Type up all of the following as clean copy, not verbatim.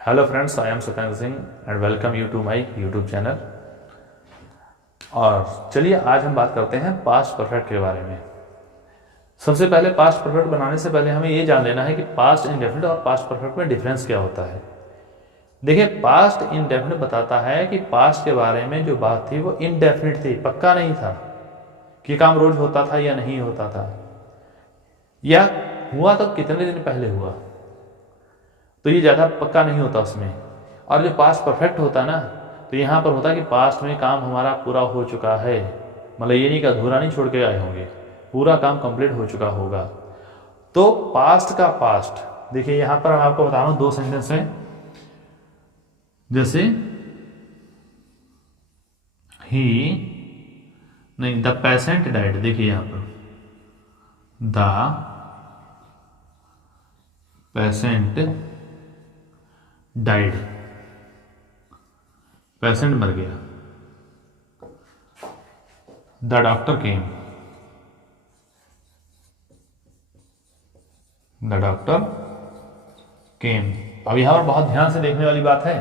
Hello friends, I am Satyendra Singh and welcome you to my YouTube channel. और चलिए आज हम बात करते हैं पास्ट परफेक्ट के बारे में। सबसे पहले पास्ट परफेक्ट बनाने से पहले हमें ये जान लेना है कि पास्ट इंडेफिनिट और पास्ट परफेक्ट में डिफरेंस क्या होता है। देखिए, पास्ट इंडेफिनिट बताता है कि पास्ट के बारे में जो बात थी वो इनडेफिनिट थी, पक्का नहीं था कि काम रोज होता था या नहीं होता था, या हुआ तो कितने दिन पहले हुआ, तो ये ज़्यादा पक्का नहीं होता उसमें। और जो पास्ट परफेक्ट होता ना, तो यहाँ पर होता है कि पास्ट में काम हमारा पूरा हो चुका है, मतलब ये नहीं कि अधूरा नहीं छोड़ के आए होंगे, पूरा काम कंप्लीट हो चुका होगा। तो पास्ट का पास्ट, देखिए यहाँ पर मैं आपको बता रहा हूँ दो सेंटेंस हैं। जैसे ही नहीं, द पेशेंट डाइड, देखिए यहाँ पर द पेशेंट डाइड, पेशेंट मर गया। The doctor came, the doctor केम। अब यहां पर बहुत ध्यान से देखने वाली बात है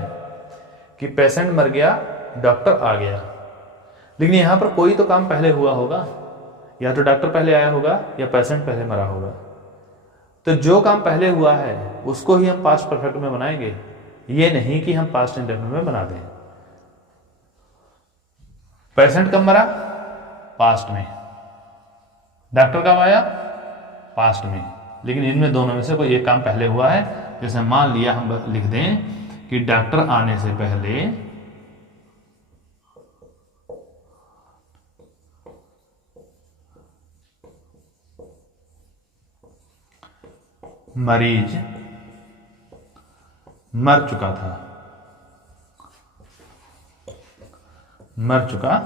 कि पेशेंट मर गया, डॉक्टर आ गया, लेकिन यहां पर कोई तो काम पहले हुआ होगा, या तो डॉक्टर पहले आया होगा या पेशेंट पहले मरा होगा। तो जो काम पहले हुआ है उसको ही हम पास्ट परफेक्ट में बनाएंगे, ये नहीं कि हम पास्ट इंडेफिनिट में बना दें। पेशेंट कब मरा? पास्ट में। डॉक्टर कब आया? पास्ट में। लेकिन इनमें दोनों में से कोई एक काम पहले हुआ है। जैसे मान लिया हम लिख दें कि डॉक्टर आने से पहले मरीज मर चुका था, मर चुका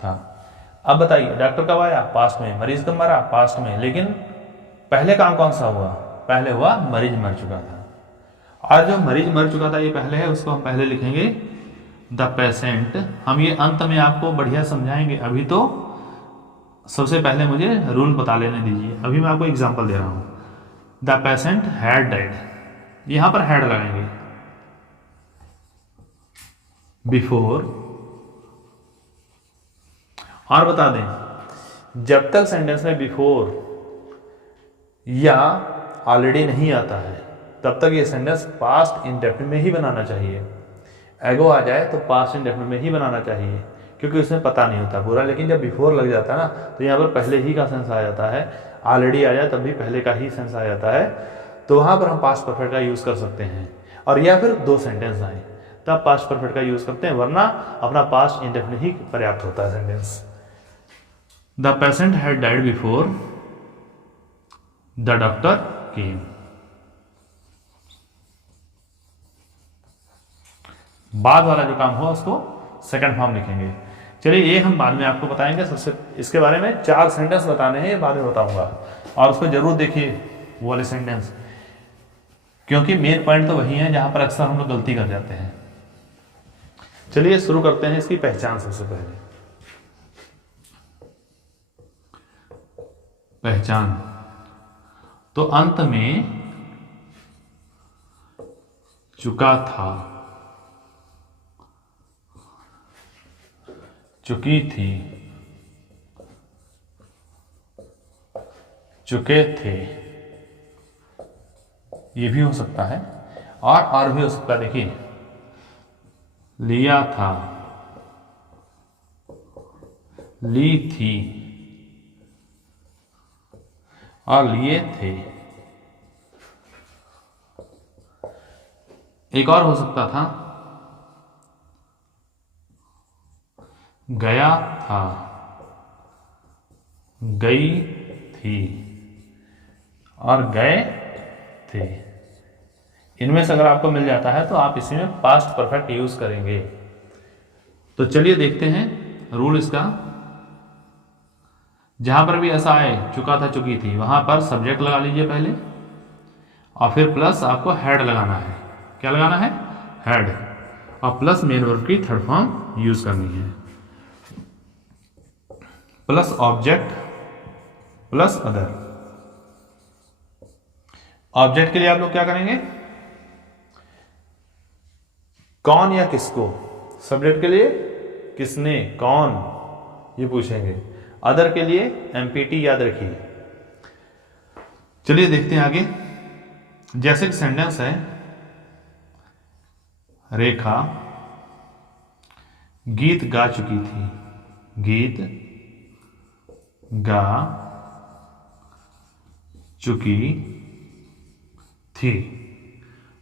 था। अब बताइए, डॉक्टर कब आया? पास्ट में। मरीज कब मरा? पास्ट में। लेकिन पहले काम कौन सा हुआ? पहले हुआ मरीज मर चुका था। और जो मरीज मर चुका था ये पहले है, उसको हम पहले लिखेंगे द पेशेंट। हम ये अंत में आपको बढ़िया समझाएंगे, अभी तो सबसे पहले मुझे रूल बता लेने दीजिए। अभी मैं आपको एग्जांपल दे रहा हूं। द पेशेंट हैड डाइड, यहां पर हैड लगाएंगे। बिफोर, और बता दें जब तक सेंटेंस में बिफोर या ऑलरेडी नहीं आता है तब तक ये सेंटेंस पास्ट इंडेफिनिट में ही बनाना चाहिए। एगो आ जाए तो पास्ट इंडेफिनिट में ही बनाना चाहिए, क्योंकि उसमें पता नहीं होता पूरा। लेकिन जब बिफोर लग जाता है ना, तो यहाँ पर पहले ही का सेंस आ जाता है। ऑलरेडी आ जाए तब भी पहले का ही सेंस आ जाता है, तो वहाँ पर हम पास्ट परफेक्ट का यूज़ कर सकते हैं। और या फिर दो सेंटेंस आए तब पास्ट परफेक्ट का यूज़ करते हैं, वरना अपना पास्ट इंडेफिनिट ही पर्याप्त होता है sentence. The patient had died before the doctor केम। बाद वाला जो काम हुआ उसको सेकंड फॉर्म लिखेंगे। चलिए, ये हम बाद में आपको बताएंगे। सबसे इसके बारे में 4 सेंटेंस बताने हैं, ये बाद में बताऊंगा, और उसको जरूर देखिए वो वाले सेंटेंस, क्योंकि मेन पॉइंट तो वही है जहां पर अक्सर हम लोग गलती कर जाते हैं। चलिए शुरू करते हैं इसकी पहचान। सबसे पहले पहचान, तो अंत में चुका था, चुकी थी, चुके थे, ये भी हो सकता है। और भी हो सकता है। देखिए, लिया था, ली थी, और लिए थे। एक और हो सकता था, गया था, गई थी, और गए थे। इनमें से अगर आपको मिल जाता है तो आप इसी में पास्ट परफेक्ट यूज करेंगे। तो चलिए देखते हैं रूल इसका। जहां पर भी ऐसा आए, चुका था, चुकी थी, वहां पर सब्जेक्ट लगा लीजिए पहले, और फिर प्लस आपको हेड लगाना है। क्या लगाना है? हेड। और प्लस मेन वर्ब की थर्ड फॉर्म यूज करनी है, plus object plus other. Object के लिए आप लोग क्या करेंगे? कौन या किसको, सब्जेक्ट के लिए किसने, कौन, ये पूछेंगे। अदर के लिए एमपीटी याद रखिए। चलिए देखते हैं आगे। जैसे कि सेंटेंस है, रेखा गीत गा चुकी थी, गीत गा चुकी थी,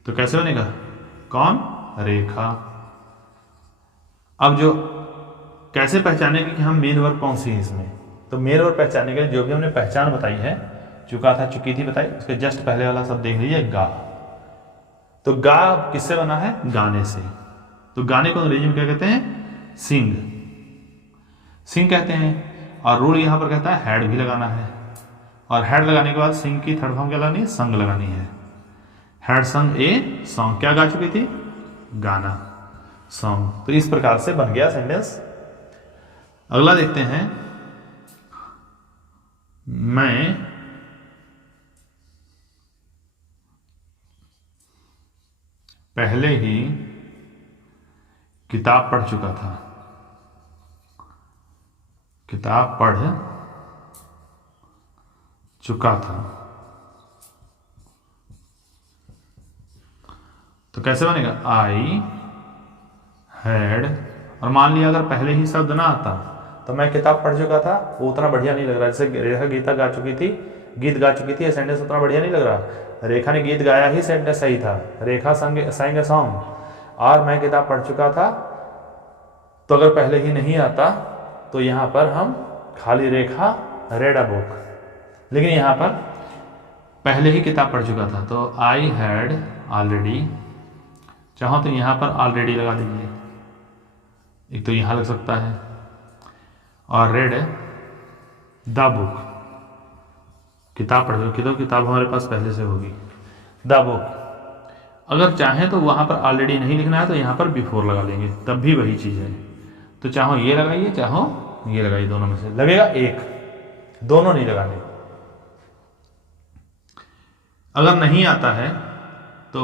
तो कैसे बनेगा, कौन, रेखा। अब जो कैसे पहचानेंगे कि हम मेन वर्ब कौन सी है इसमें, तो मेन वर्ब पहचानने के लिए जो भी हमने पहचान बताई है, चुका था, चुकी थी बताई, उसके जस्ट पहले वाला सब देख लीजिए, गा। तो गा किससे बना है, गाने से। तो गाने को अंग्रेजी में क्या कहते हैं, सिंग, सिंग कहते हैं। और रूल यहां पर कहता है हैड भी लगाना है, और हैड लगाने के बाद सिंग की थर्ड फॉर्म क्या लगानी है, संग लगानी है। हैड संग ए सॉन्ग, क्या गा चुकी थी, गाना, सॉन्ग। तो इस प्रकार से बन गया सेंटेंस। अगला देखते हैं, मैं पहले ही किताब पढ़ चुका था, किताब पढ़ चुका था, तो कैसे बनेगा, आई हैड। और मान लिया अगर पहले ही शब्द ना आता तो मैं किताब पढ़ चुका था, वो उतना बढ़िया नहीं लग रहा। जैसे रेखा गीता गा चुकी थी, गीत गा चुकी थी, ये सेंटेंस उतना बढ़िया नहीं लग रहा। रेखा ने गीत गाया ही सेंटेंस सही था, रेखा sang a song, और मैं किताब पढ़ चुका था। तो अगर पहले ही नहीं आता तो यहाँ पर हम खाली रेखा read a book, लेकिन यहाँ पर पहले ही किताब पढ़ चुका था, तो आई हैड ऑलरेडी, चाहो तो यहाँ पर ऑलरेडी लगा दीजिए, एक तो यहाँ लग सकता है, और रेड द बुक, किताब पढ़ चुकी, तो किताब हमारे पास पहले से होगी, द बुक। अगर चाहें तो वहाँ पर ऑलरेडी नहीं लिखना है तो यहाँ पर बिफोर लगा लेंगे, तब भी वही चीज़ है। तो चाहो ये लगाइए, चाहो ये लगाइए, दोनों में से लगेगा एक, दोनों नहीं लगाने। अगर नहीं आता है तो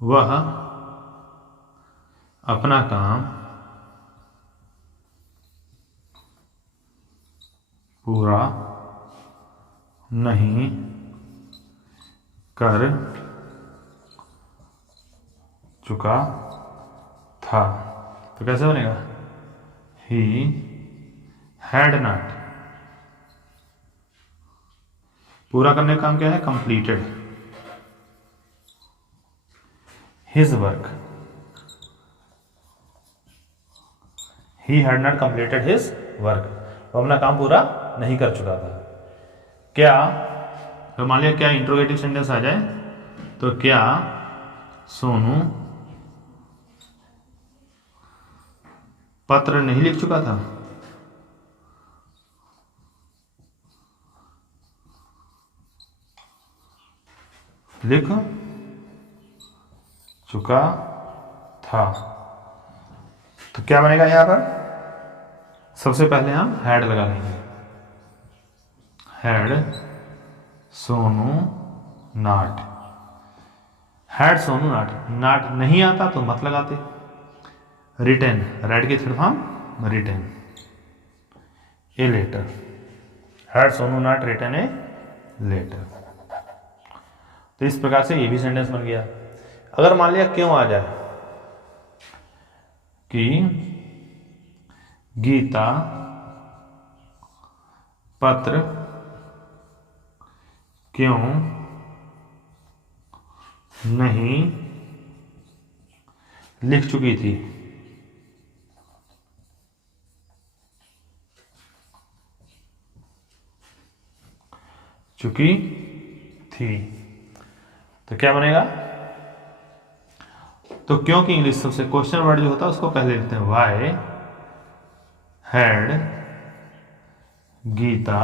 वह अपना काम पूरा नहीं कर चुका था, तो कैसे बनेगा, ही हैड नॉट। पूरा करने का काम क्या है, completed his work, he had not completed his work, वो अपना काम पूरा नहीं कर चुका था। क्या, तो मान लिया क्या इंट्रोगेटिव सेंटेंस आ जाए, तो क्या सोनू पत्र नहीं लिख चुका था, लिख चुका था, तो क्या बनेगा यहां पर, सबसे पहले हम हैड लगा लेंगे, had Sonu not, had Sonu not, not नहीं आता तो मत लगाते। रिटेन, रेड की third form written, a letter, had Sonu not written a letter. तो इस प्रकार से ये भी सेंटेंस बन गया। अगर मान लिया क्यों आ जाए कि गीता पत्र क्यों नहीं लिख चुकी थी, चुकी थी, तो क्या बनेगा, तो क्योंकि इंग्लिश सबसे क्वेश्चन वर्ड जो होता है उसको पहले लिखते हैं, वाई हैड गीता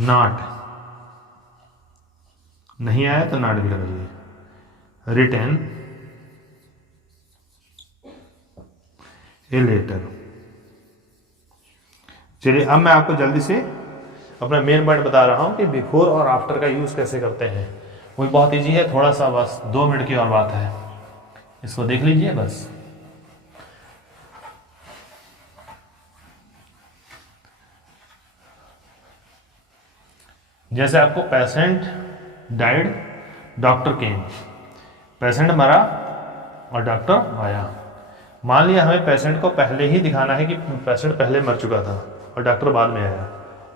नॉट, नहीं आया तो नॉट भी लगाइए, रिटेन ए लेटर। चलिए अब मैं आपको जल्दी से अपना मेन पॉइंट बता रहा हूँ कि बिफोर और आफ्टर का यूज़ कैसे करते हैं। वो बहुत ईजी है, थोड़ा सा बस 2 मिनट की और बात है, इसको देख लीजिए बस। जैसे आपको पेशेंट डाइड, डॉक्टर केम, पेशेंट मरा और डॉक्टर आया। मान लिया हमें पेशेंट को पहले ही दिखाना है कि पेशेंट पहले मर चुका था और डॉक्टर बाद में आया,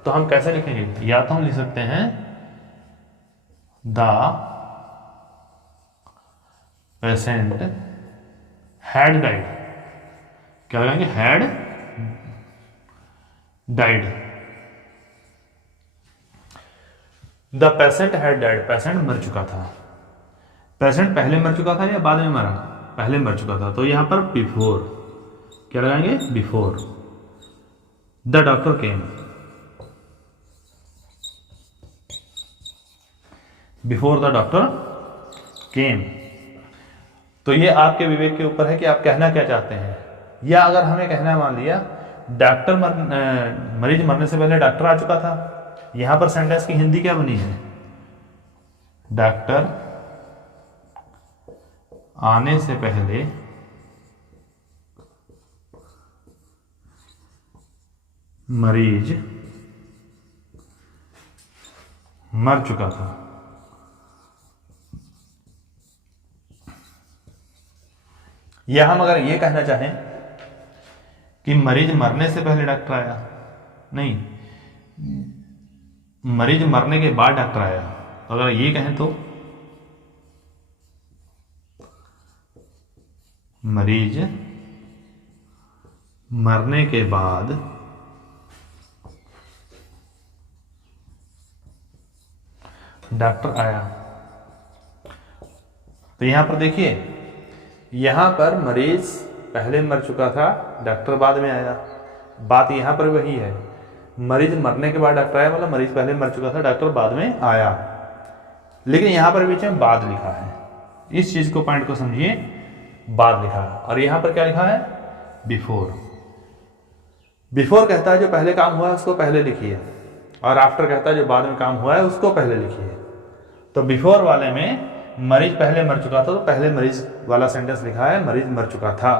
तो हम कैसे लिखेंगे? या तो हम लिख सकते हैं द पेशेंट हैड डाइड, क्या लगाएंगे? Had died. The patient had died, patient मर चुका था। पेशेंट पहले मर चुका था या बाद में मरा? पहले मर चुका था, तो यहां पर बिफोर, क्या लगाएंगे? Before the doctor came, before the doctor केम। तो ये आपके विवेक के ऊपर है कि आप कहना क्या चाहते हैं। या अगर हमें कहना है, मान लिया मरीज मरने से पहले डॉक्टर आ चुका था, यहां पर सेंटेंस की हिंदी क्या बनी है? डॉक्टर आने से पहले मरीज मर चुका था। या हम अगर ये कहना चाहें कि मरीज मरने से पहले डॉक्टर आया, नहीं, मरीज मरने के बाद डॉक्टर आया, तो अगर ये कहें तो मरीज मरने के बाद डॉक्टर आया। तो यहां पर देखिए, यहां पर मरीज पहले मर चुका था, डॉक्टर बाद में आया। बात यहां पर वही है, मरीज मरने के बाद डॉक्टर आया, मतलब मरीज पहले मर चुका था, डॉक्टर बाद में आया। लेकिन यहां पर बीच में बाद लिखा है, इस चीज को, पॉइंट को समझिए, बाद लिखा है। और यहां पर क्या लिखा है? बिफोर। बिफोर कहता है जो पहले काम हुआ है उसको पहले लिखिए, और आफ्टर कहता है जो बाद में काम हुआ है उसको पहले लिखिए। तो बिफोर वाले में मरीज पहले मर चुका था, तो पहले मरीज वाला सेंटेंस लिखा है, मरीज मर चुका था,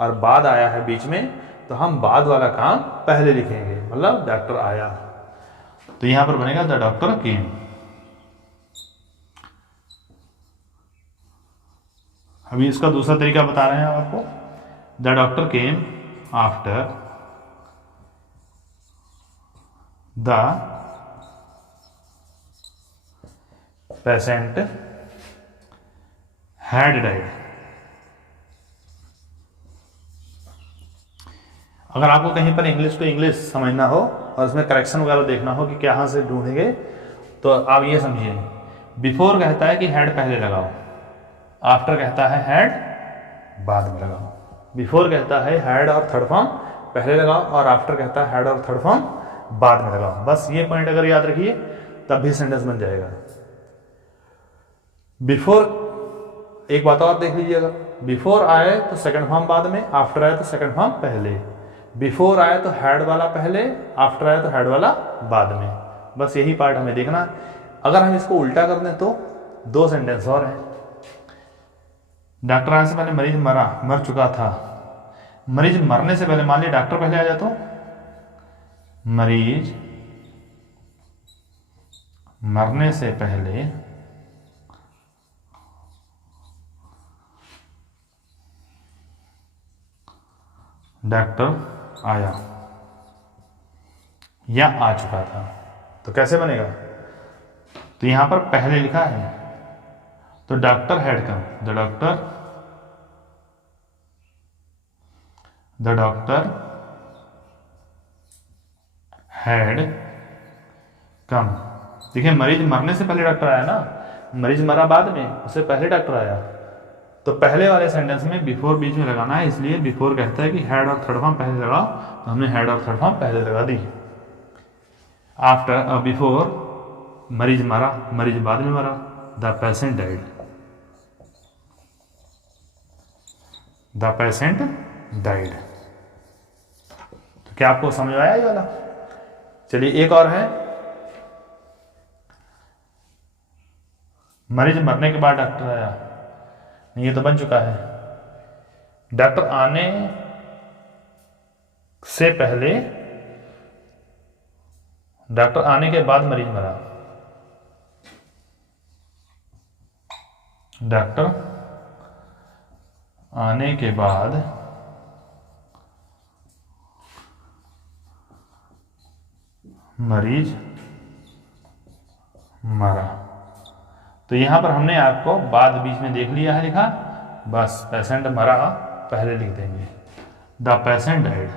और बाद आया है बीच में, तो हम बाद वाला काम पहले लिखेंगे, मतलब डॉक्टर आया। तो यहां पर बनेगा द डॉक्टर केम। अभी इसका दूसरा तरीका बता रहे हैं आपको। The doctor came after the patient had died. अगर आपको कहीं पर इंग्लिश टू इंग्लिश समझना हो और उसमें करेक्शन वगैरह देखना हो कि कहाँ से ढूंढेंगे, तो आप ये समझिए, बिफोर कहता है कि हैड पहले लगाओ, आफ्टर कहता है हैड बाद में लगाओ। बिफोर कहता है हैड और थर्ड फॉर्म पहले लगाओ, और आफ्टर कहता है हैड और थर्ड फॉर्म बाद में लगाओ। बस ये पॉइंट अगर याद रखिए तब भी सेंटेंस बन जाएगा। बिफोर, एक बात और देख लीजिएगा, बिफोर आए तो सेकंड फॉर्म बाद में, आफ्टर आए तो सेकंड फॉर्म पहले। बिफोर आए तो हैड वाला पहले, आफ्टर आए तो हैड वाला बाद में। बस यही पार्ट हमें देखना। अगर हम इसको उल्टा कर दें तो 2 सेंटेंस और हैं। डॉक्टर आने से पहले मरीज मर चुका था। मरीज मरने से पहले, मान लिया डॉक्टर पहले आ जाए तो मरीज मरने से पहले डॉक्टर आया या आ चुका था। तो कैसे बनेगा? तो यहां पर पहले लिखा है, तो doctor had come, the doctor had come. देखिए, मरीज मरने से पहले डॉक्टर आया ना, मरीज मरा बाद में, उससे पहले डॉक्टर आया। तो पहले वाले सेंटेंस में बिफोर बीच में लगाना है, इसलिए बिफोर कहता है कि हैड और थर्ड फॉर्म पहले लगाओ, तो हमने हैड और थर्ड फॉर्म पहले लगा दी। आफ्टर, बिफोर मरीज मरा, मरीज बाद में मरा, the patient died, the patient died. तो क्या आपको समझ आया ये वाला? चलिए एक और है, मरीज मरने के बाद डॉक्टर आया, ये तो बन चुका है। डॉक्टर आने से पहले, डॉक्टर आने के बाद मरीज मरा। डॉक्टर आने के बाद मरीज मरा। तो यहां पर हमने आपको बाद बीच में देख लिया है लिखा, बस पेशेंट मरा पहले लिख देंगे। The patient died,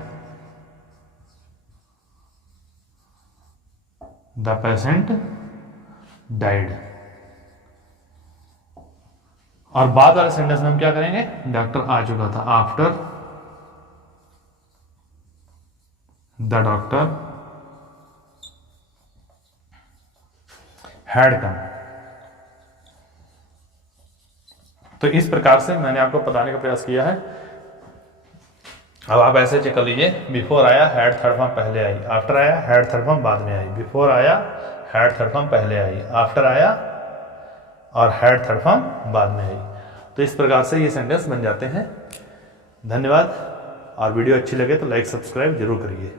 the patient died. और बाद वाले सेंटेंस में हम क्या करेंगे, डॉक्टर आ चुका था। After the doctor had come. तो इस प्रकार से मैंने आपको बताने का प्रयास किया है। अब आप ऐसे चेक कर लीजिए, बिफोर आया, हैड थर्ड फॉर्म पहले आई, आफ्टर आया, हैड थर्ड फॉर्म बाद में आई, बिफोर आया, हैड थर्ड फॉर्म पहले आई, आफ्टर आया और हैड थर्ड फॉर्म बाद में आई। तो इस प्रकार से ये सेंटेंस बन जाते हैं। धन्यवाद। और वीडियो अच्छी लगे तो लाइक सब्सक्राइब जरूर करिए।